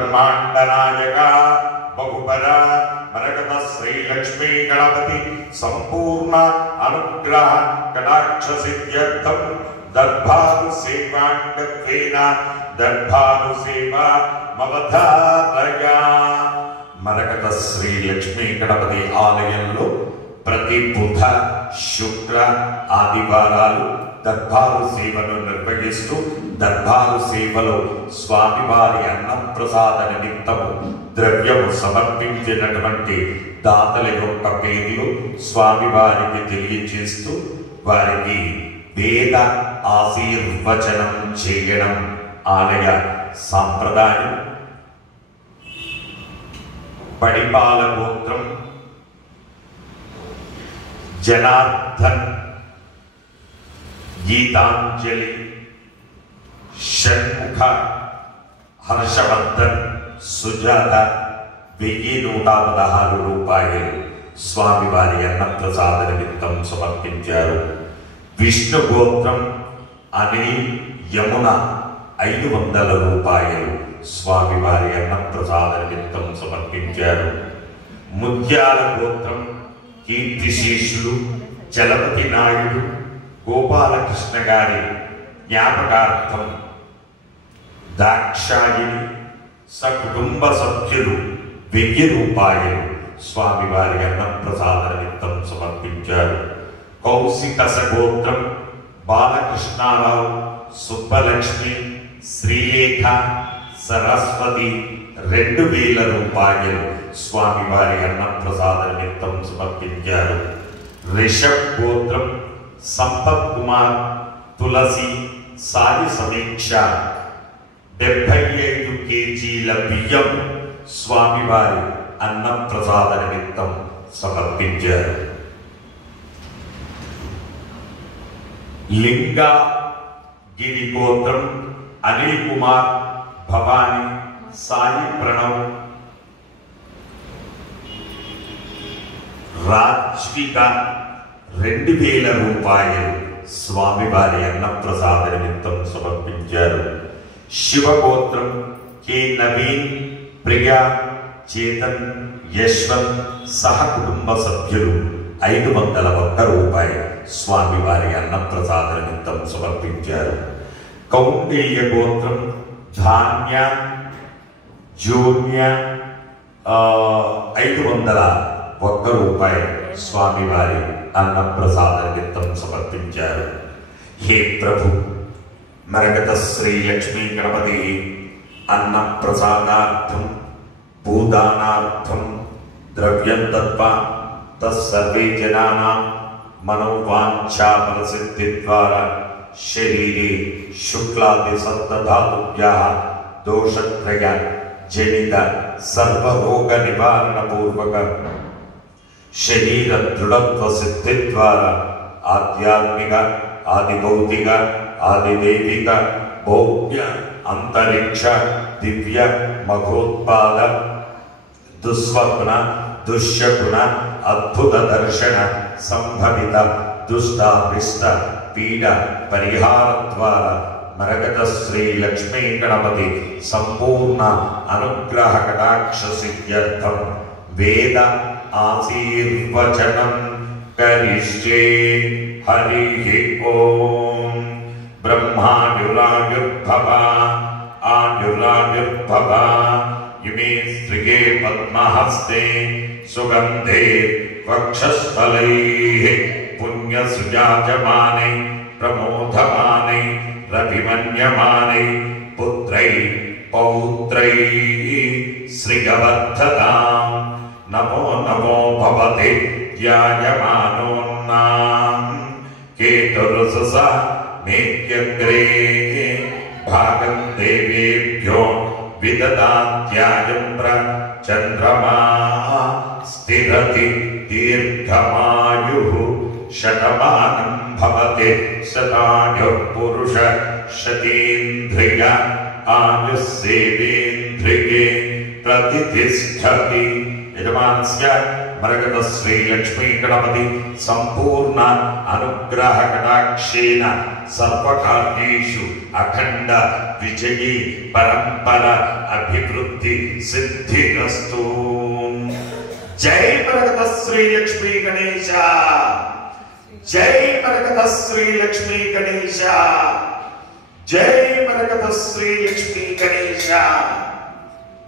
ब्रह्मांडनायक बहुपर मरकत श्री लक्ष्मी गणपति संपूर्ण अनुग्रह कटाक्ष सिद्ध्यर्थम दर्भानु सेवांगत्वेन दर्भानु सेवा मवधारया। मरकत श्री लक्ष्मी गणपति आलయంలో ప్రతి బుధ శుక్ర ఆదివారాలు దర్బారు సేవను నిర్వహిస్తూ దర్బారు సేవలో స్వామివారి అన్నప్రసాద నిమిత్తము ద్రవ్యము సమర్పించినటువంటి దాతల యొక్క పేర్లు స్వామివారికి తెలియజేస్తూ వారికి వేద ఆశీర్వచనం చేయడం ఆలయ సాంప్రదాయం. పడిపాల గోత్రం జనార్దన్, గీతాంజలి, షణ్ముఖ, హర్షవర్ధన్, సుజాత 1116 రూపాయలు స్వామివారి అన్నప్రసాద నిమిత్తం సమర్పించారు. విష్ణు గోత్రం అనిల్, యమున 500 రూపాయలు స్వామివారి అన్నప్రసాద నిమిత్తం సమర్పించారు. ముత్యాల గోత్రం కీర్తిశేషులు చలపతి నాయుడు, గోపాలకృష్ణ గారి జ్ఞాపకార్థం దాక్షాయిని సకుటుంబ సభ్యులు 1000 రూపాయలు స్వామివారి అన్నప్రసాద నిమిత్తం సమర్పించారు. కౌశికస గోత్రం బాలకృష్ణారావు, సుబ్బలక్ష్మి, శ్రీలేఖ, సరస్వతి 2000 రూపాయలు స్వామివారి అన్నప్రసాద నిమిత్తం సమర్పించారు. రిషబ్ గోత్రం సంపత్ కుమార్, తులసి, సాయి సమీక్ష 75 కేజీల బియ్యం స్వామివారి అన్నప్రసాద నిమిత్తం సమర్పించారు. లింగా గిరి గోత్రం అనిల్ కుమార్, భవాని, సాయి ప్రణవ్, రాజ్విక 2000 రూపాయలు స్వామివారి అన్నప్రసాద నిమిత్తం సమర్పించారు. శివగోత్రం కె నవీన్, ప్రియా, చేతన్, యశ్వంత్ సహకుటుంబ సభ్యులు 501 రూపాయలు స్వామివారి అన్నప్రసాద నిమిత్తం సమర్పించారు. కౌండిల్య గోత్రం ధాన్య, జూన్య 501 రూపాయలు స్వామివారి అన్నప్రసాద నిమిత్తం సమర్పించారు. హే ప్రభు, మరకత శ్రీ లక్ష్మీ గణపతి అన్నప్రసాదార్థం భూదానార్థం ద్రవ్యం దత్వా తస్సర్వే జనానాం మనోవాంఛా ఫలసిద్ధి ద్వారా శరీరే శుక్లాది సప్తధాతుభ్యః దోషత్రయ జనిత సర్వరోగ నివారణ పూర్వక శరీర దృఢత్వ సిద్ధి ద్వారా ఆధ్యాత్మిక, ఆదిభౌతిక, ఆదిదైవిక, భౌమ్య, అంతరిక్ష, దివ్య, మఘోత్పాద, దుస్వప్న, దుశ్శకున, అద్భుత దర్శన సంభవిత దుష్టారిష్ట పీడ పరిహార ద్వారా మరకత శ్రీ లక్ష్మీ గణపతి సంపూర్ణ అనుగ్రహ కటాక్ష సిద్ధ్యర్థం వేద ఆశీర్వచనం కరిష్యే. హరి ఓం. బ్రహ్మాయురాయుర్భవ ఆయురాయుర్భవ ఇమే స్త్రియే పద్మహస్తే సుగంధే వక్షస్థలైః పుణ్యసుజాయమానై ప్రమోదమానై రవిమన్యమానై పుత్రై పౌత్రై శ్రీగవర్ధతాం. నమో నమో భవతే ధ్యాయమానోన్నాం కేతురుసస మేత్యగ్రే భాగం దేవేభ్యో విదదాత్యాయం చంద్రమా స్థిరతి దీర్ఘమాయుః శతమానం భవతి శతాయుః పురుష శతేంద్రియ ఆయుస్సేవేంద్రియే ప్రతిష్ఠతి. యజమానస్య మరగత శ్రీ లక్ష్మీ గణపతి సంపూర్ణ అనుగ్రహ కటాక్షేణ సర్వకార్యేషు అఖండ విజయీ పరంపర అభివృద్ధి సిద్ధిరస్తు. జై మరగత శ్రీ లక్ష్మీ గణేశ, జై మరగత శ్రీ లక్ష్మీ గణేశ, జై మరగత శ్రీ లక్ష్మీ గణేశ.